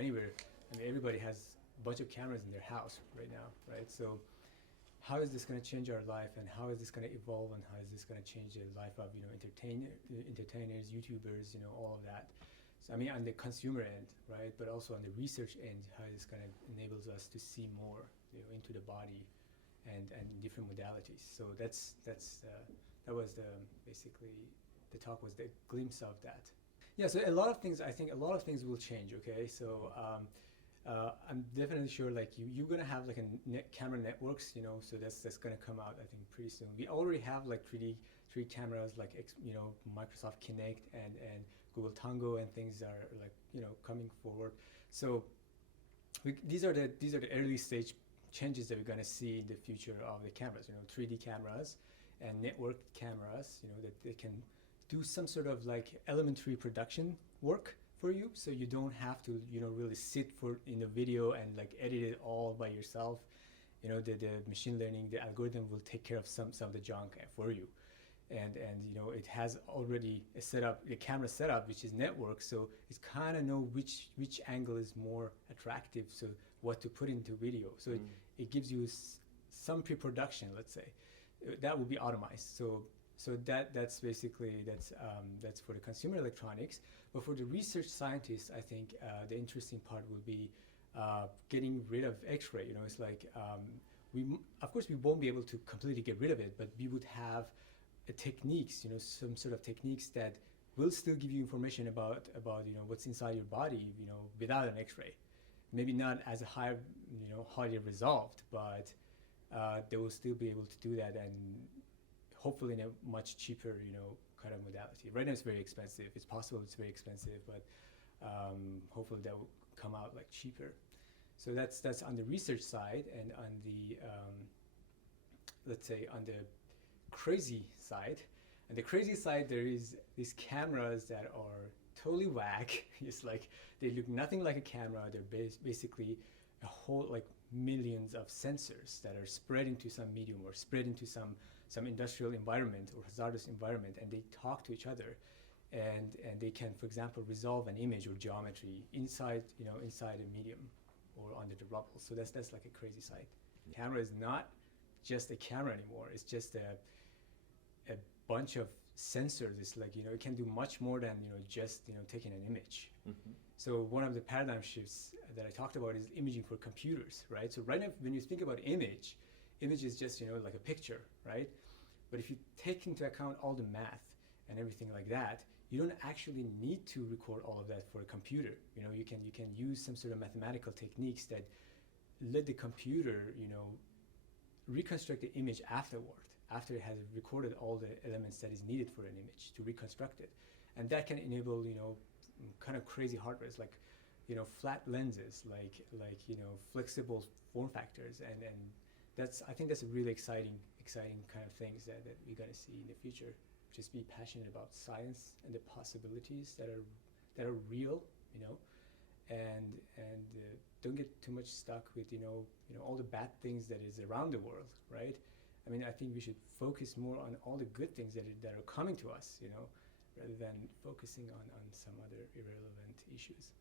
anywhere. I mean, everybody has a bunch of cameras in their house right now, right? So how is this going to change our life, and how is this going to evolve, and how is this going to change the life of, you know, entertainers, YouTubers, you know, all of that. So I mean, on the consumer end, right, but also on the research end, how it's going to enables us to see more, you know, into the body, and different modalities. So that was the basically the talk was the glimpse of that. Yeah. So a lot of things, I think a lot of things will change. Okay. So I'm definitely sure like you're gonna have like a camera networks, you know, so that's gonna come out I think pretty soon. We already have like 3D cameras like you know, Microsoft Kinect and Google Tango and things are like, you know, coming forward. So these are the early stage changes that we're gonna see in the future of the cameras. You know, 3D cameras and networked cameras. You know, that they can do some sort of like elementary production work for you, so you don't have to, you know, really sit in the video and like edit it all by yourself. You know, the machine learning, the algorithm will take care of some of the junk for you, and you know, it has already a setup, the camera setup, which is network, so it's kind of know which angle is more attractive, so what to put into video. So it gives you some pre-production, let's say, that will be automized. So that's basically that's for the consumer electronics. But for the research scientists, I think the interesting part will be getting rid of X-ray. You know, it's like of course we won't be able to completely get rid of it, but we would have techniques, you know, some sort of techniques that will still give you information about you know, what's inside your body, you know, without an X-ray. Maybe not as a high, you know, highly resolved, but they will still be able to do that, and hopefully in a much cheaper, you know, kind of modality. Right now it's very expensive. It's possible it's very expensive, but hopefully that will come out like cheaper. So that's on the research side. And on the let's say on the crazy side, there is these cameras that are totally whack. It's like they look nothing like a camera. They're basically a whole like millions of sensors that are spread into some medium or spread into some industrial environment or hazardous environment, and they talk to each other, and they can, for example, resolve an image or geometry inside, you know, inside a medium or under the rubble. So that's like a crazy sight. Camera is not just a camera anymore. It's just a bunch of sensors. It's like, you know, it can do much more than, you know, just, you know, taking an image. So one of the paradigm shifts that I talked about is imaging for computers, right? So right now, when you think about image is just, you know, like a picture, right? But if you take into account all the math and everything like that, you don't actually need to record all of that for a computer. You know, you can use some sort of mathematical techniques that let the computer, you know, reconstruct the image afterward, after it has recorded all the elements that is needed for an image to reconstruct it. And that can enable, you know, kind of crazy hardware, like, you know, flat lenses, like you know, flexible form factors, and I think that's a really exciting kind of things that we're gonna see in the future. Just be passionate about science and the possibilities that are real, you know, and don't get too much stuck with, you know, all the bad things that is around the world, right? I mean, I think we should focus more on all the good things that are coming to us, you know, rather than focusing on some other irrelevant issues.